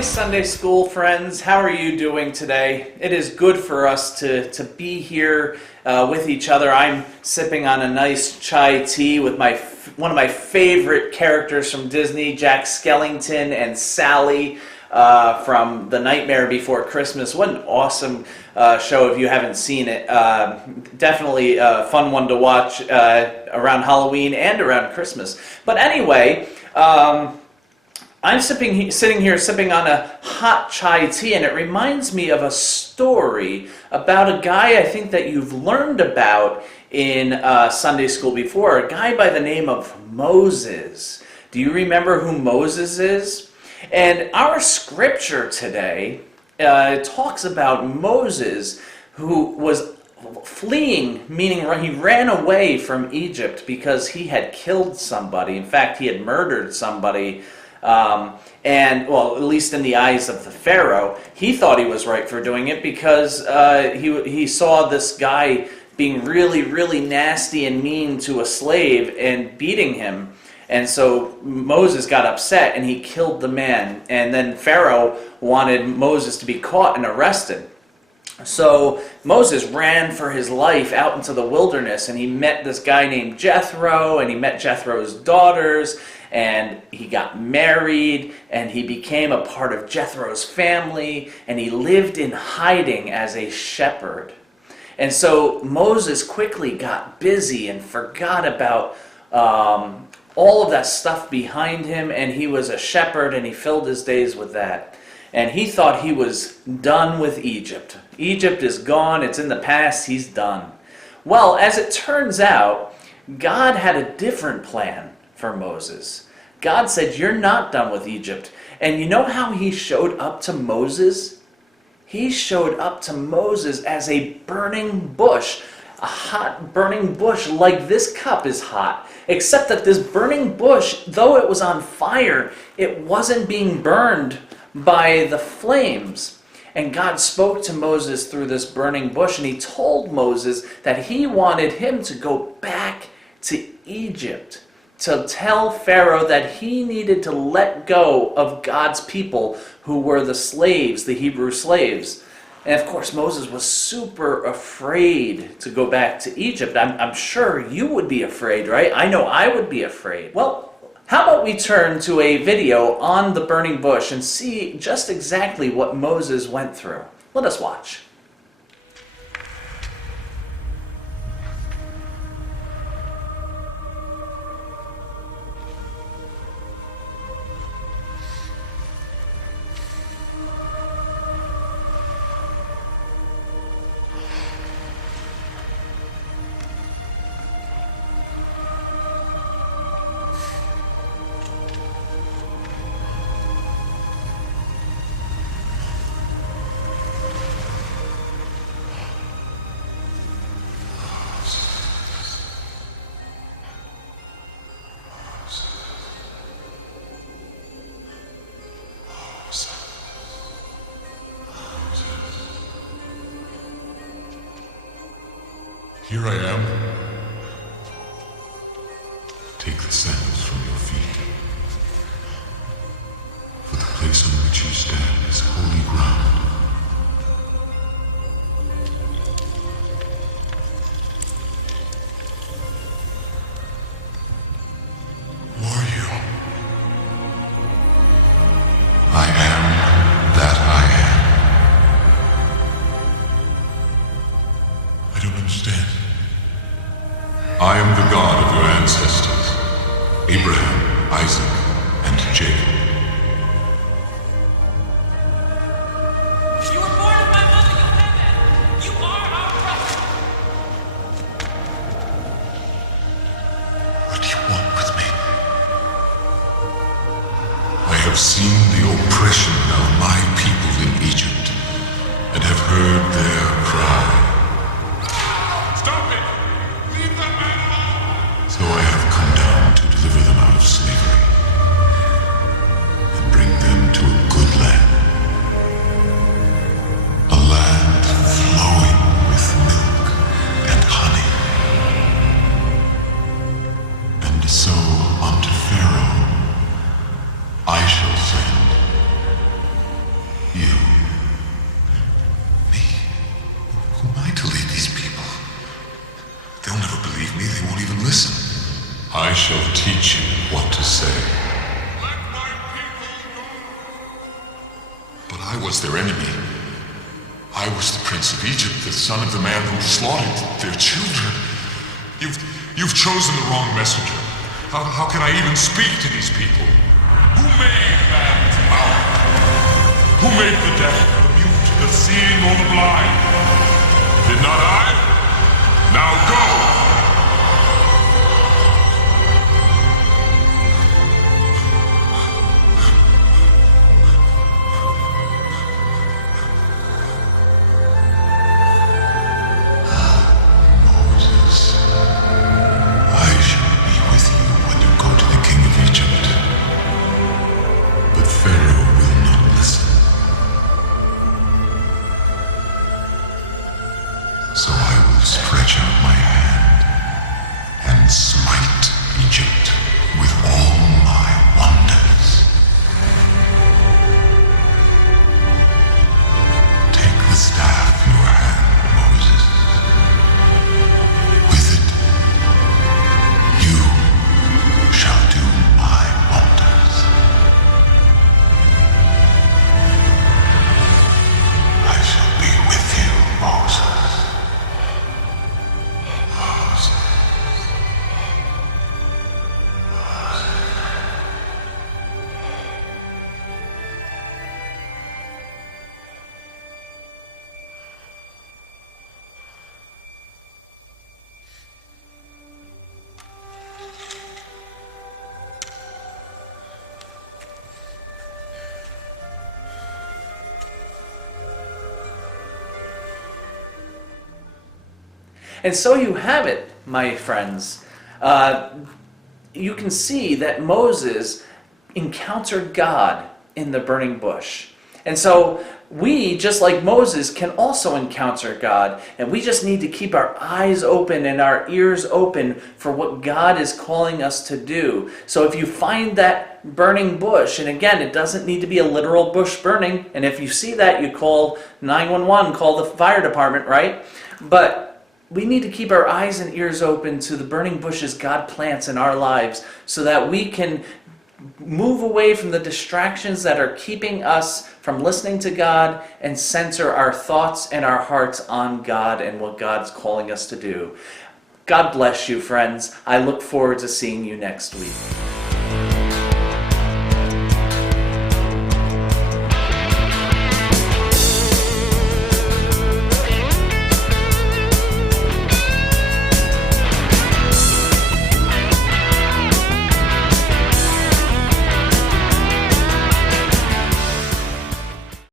Hi Sunday School friends, how are you doing today? It is good for us to be here with each other. I'm sipping on a nice chai tea with one of my favorite characters from Disney, Jack Skellington and Sally from The Nightmare Before Christmas. What an awesome show if you haven't seen it. Definitely a fun one to watch around Halloween and around Christmas. But anyway, I'm sitting here sipping on a hot chai tea, and it reminds me of a story about a guy I think that you've learned about in Sunday school before, a guy by the name of Moses. Do you remember who Moses is? And our scripture today talks about Moses, who was fleeing, meaning he ran away from Egypt because he had killed somebody. In fact, he had murdered somebody. And, well, at least in the eyes of the Pharaoh, he thought he was right for doing it because he saw this guy being really, really nasty and mean to a slave and beating him. And so Moses got upset and he killed the man. And then Pharaoh wanted Moses to be caught and arrested. So Moses ran for his life out into the wilderness, and he met this guy named Jethro, and he met Jethro's daughters, and he got married, and he became a part of Jethro's family, and he lived in hiding as a shepherd. And so Moses quickly got busy and forgot about all of that stuff behind him, and he was a shepherd, and he filled his days with that. And he thought he was done with Egypt. Egypt is gone, it's in the past, he's done. Well, as it turns out, God had a different plan for Moses. God said, you're not done with Egypt. And you know how he showed up to Moses? He showed up to Moses as a burning bush, a hot burning bush like this cup is hot. Except that this burning bush, though it was on fire, it wasn't being burned by the flames. And God spoke to Moses through this burning bush, and he told Moses that he wanted him to go back to Egypt, to tell Pharaoh that he needed to let go of God's people who were the slaves, the Hebrew slaves. And of course Moses was super afraid to go back to Egypt. I'm sure you would be afraid, right? I know I would be afraid. Well, how about we turn to a video on the burning bush and see just exactly what Moses went through. Let us watch. Here I am. Take the sandals from your feet. For the place on which you stand is holy ground. Who are you? I am that I am. I don't understand. I am the God of your ancestors, Abraham, Isaac, and Jacob. You were born of my mother, Yocheved. You are our brother. What do you want with me? I have seen the oppression of my people in Egypt, and have heard their cry. Stop it! Leave that man alone! So I have come down to deliver them out of slavery and bring them to a good land. A land flowing with milk and honey. And so unto Pharaoh I shall send shall teach you what to say. But I was their enemy. I was the Prince of Egypt, the son of the man who slaughtered their children. You've chosen the wrong messenger. How can I even speak to these people? Who made man's mouth? Who made the deaf, the mute, the seeing, or the blind? Did not I? Now go! So I will stretch out my hand and smite Egypt with all my wonders. Take the staff in your hand, Moses. With it, you shall do my wonders. I shall be with you, Moses. And so you have it, my friends. You can see that Moses encountered God in the burning bush. And so we, just like Moses, can also encounter God. And we just need to keep our eyes open and our ears open for what God is calling us to do. So if you find that burning bush, and again, it doesn't need to be a literal bush burning. And if you see that, you call 911, call the fire department, right? But we need to keep our eyes and ears open to the burning bushes God plants in our lives so that we can move away from the distractions that are keeping us from listening to God and center our thoughts and our hearts on God and what God's calling us to do. God bless you, friends. I look forward to seeing you next week.